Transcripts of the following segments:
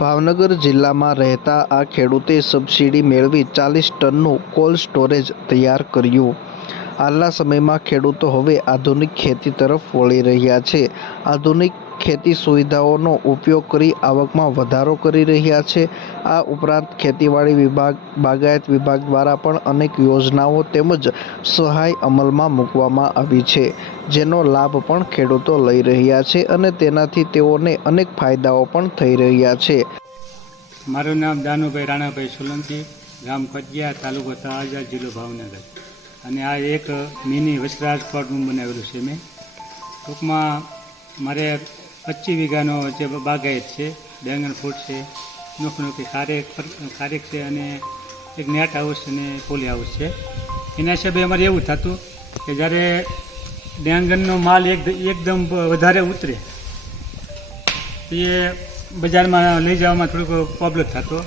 ભાવનગર જિલ્લામાં રહેતા આ ખેડૂતે સબસિડી મેળવી 40 ટનનું કોલ્ડ સ્ટોરેજ તૈયાર કર્યું. હાલના સમયમાં ખેડૂતો હવે આધુનિક ખેતી તરફ વળી રહ્યા છે. આધુનિક ખેતી સુવિધાઓનો ઉપયોગ કરી આવકમાં વધારો કરી રહ્યા છે. આ ઉપરાંત ખેતીવાડી વિભાગ, બાગાયત વિભાગ દ્વારા પણ અનેક યોજનાઓ તેમજ સહાય અમલમાં મૂકવામાં આવી છે, જેનો લાભ પણ ખેડૂતો લઈ રહ્યા છે અને તેનાથી તેઓને અનેક ફાયદાઓ પણ થઈ રહ્યા છે. મારું નામ દાનુભાઈ રાણાભાઈ સોલંકી, ગામ કજિયા, તાલુકો તળાજા, જિલ્લો ભાવનગર. અને આ એક મિની વસરાજ પ્લોટનું બનાવેલું છે મેં. ટૂંકમાં મારે 25 વીઘાનો જે બાગાયત છે, બેંગન ફૂટ છે, નોખી ખારેક છે અને એક નેટ હાઉસ અને પોલી હાઉસ છે. એના હિસાબે અમારે એવું થતું કે જ્યારે બેંગનનો માલ એકદમ વધારે ઉતરે એ બજારમાં લઈ જવામાં થોડોક પ્રોબ્લેમ થતો,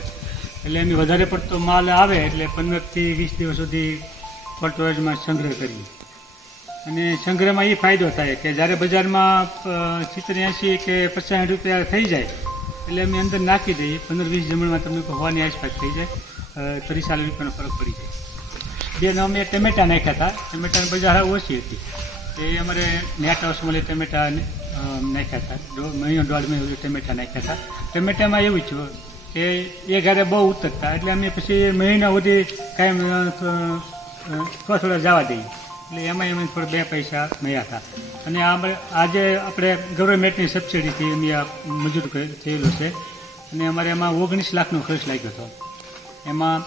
એટલે અમે વધારે પડતો માલ આવે એટલે 15 થી 20 દિવસ સુધી કોલ્ડ સ્ટોરેજમાં સંગ્રહ કરીએ. અને સંગ્રહમાં એ ફાયદો થાય કે જ્યારે બજારમાં 70-80 કે 50 રૂપિયા થઈ જાય એટલે અમે અંદર નાખી દઈએ. 15-20 જમણમાં તમે હોવાની આસપાસ થઈ જાય, 30-40 રૂપિયાનો ફરક પડી જાય. બે અમે ટમેટા નાખ્યા હતા, ટમેટાની બજાર ઓછી હતી, એ અમારે નેટ હાઉસમાં ટમેટા નાખ્યા હતા. મહિનો 1.5 મહિનો સુધી ટમેટા નાખ્યા હતા. ટમેટામાં એવું છે કે એ ઘરે બહુ ઉતરતા, એટલે અમે પછી મહિના સુધી કાંઈ થોડા જવા દઈએ, એટલે એમાં અમે થોડા 2 પૈસા મળ્યા હતા. અને આજે આપણે ગવર્મેન્ટની સબસિડીથી અમે આ મજૂર થયેલું છે. અને અમારે એમાં 19 લાખનો ખર્ચ લાગ્યો હતો. એમાં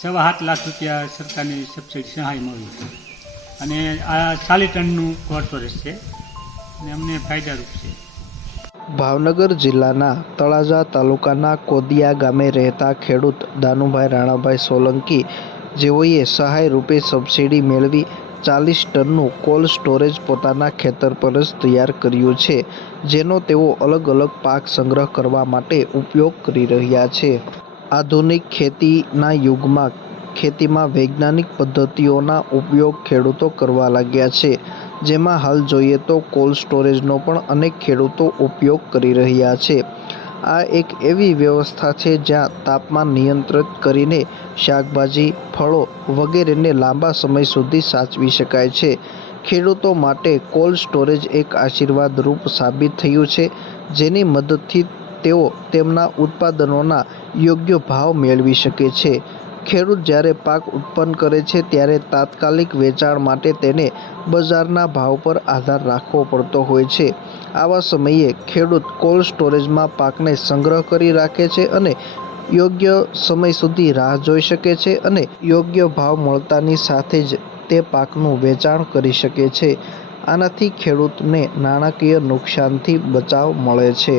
7.5 લાખ રૂપિયા સરકારની સબસિડી સહાય મળી છે. અને આ 40 ટનનું કોલ્ડ સ્ટોરેજ છે અને અમને ફાયદારૂપ છે. ભાવનગર જિલ્લાના તળાજા તાલુકાના કોદિયા ગામે રહેતા ખેડૂત દાનુભાઈ રાણાભાઈ સોલંકી, જેઓએ સહાય રૂપે સબસિડી મેળવી 40 ટનનું કોલ્ડ સ્ટોરેજ પોતાના ખેતર પર જ તૈયાર કર્યું છે, જેનો તેઓ અલગ અલગ પાક સંગ્રહ કરવા માટે ઉપયોગ કરી રહ્યા છે. આધુનિક ખેતીના યુગમાં ખેતીમાં વૈજ્ઞાનિક પદ્ધતિઓના ઉપયોગ ખેડૂતો કરવા લાગ્યા છે, જેમાં હાલ જોઈએ તો કોલ્ડ સ્ટોરેજનો પણ અનેક ખેડૂતો ઉપયોગ કરી રહ્યા છે. આ એક એવી વ્યવસ્થા છે જ્યાં તાપમાન નિયંત્રિત કરીને શાકભાજી, ફળો વગેરેને લાંબા સમય સુધી સાચવી શકાય છે. ખેડૂતો માટે કોલ્ડ સ્ટોરેજ એક આશીર્વાદ રૂપ સાબિત થયું છે, જેની મદદથી તેઓ તેમના ઉત્પાદનોના યોગ્ય ભાવ મેળવી શકે છે. ખેડૂત જ્યારે પાક ઉત્પન્ન કરે છે ત્યારે તાત્કાલિક વેચાણ માટે તેને બજારના ભાવ પર આધાર રાખવો પડતો હોય છે. આવા સમયે ખેડૂત કોલ્ડ સ્ટોરેજમાં પાકને સંગ્રહ કરી રાખે છે અને યોગ્ય સમય સુધી રાહ જોઈ શકે છે અને યોગ્ય ભાવ મળતાની સાથે જ તે પાકનું વેચાણ કરી શકે છે. આનાથી ખેડૂતને નાણાકીય નુકસાનથી બચાવ મળે છે.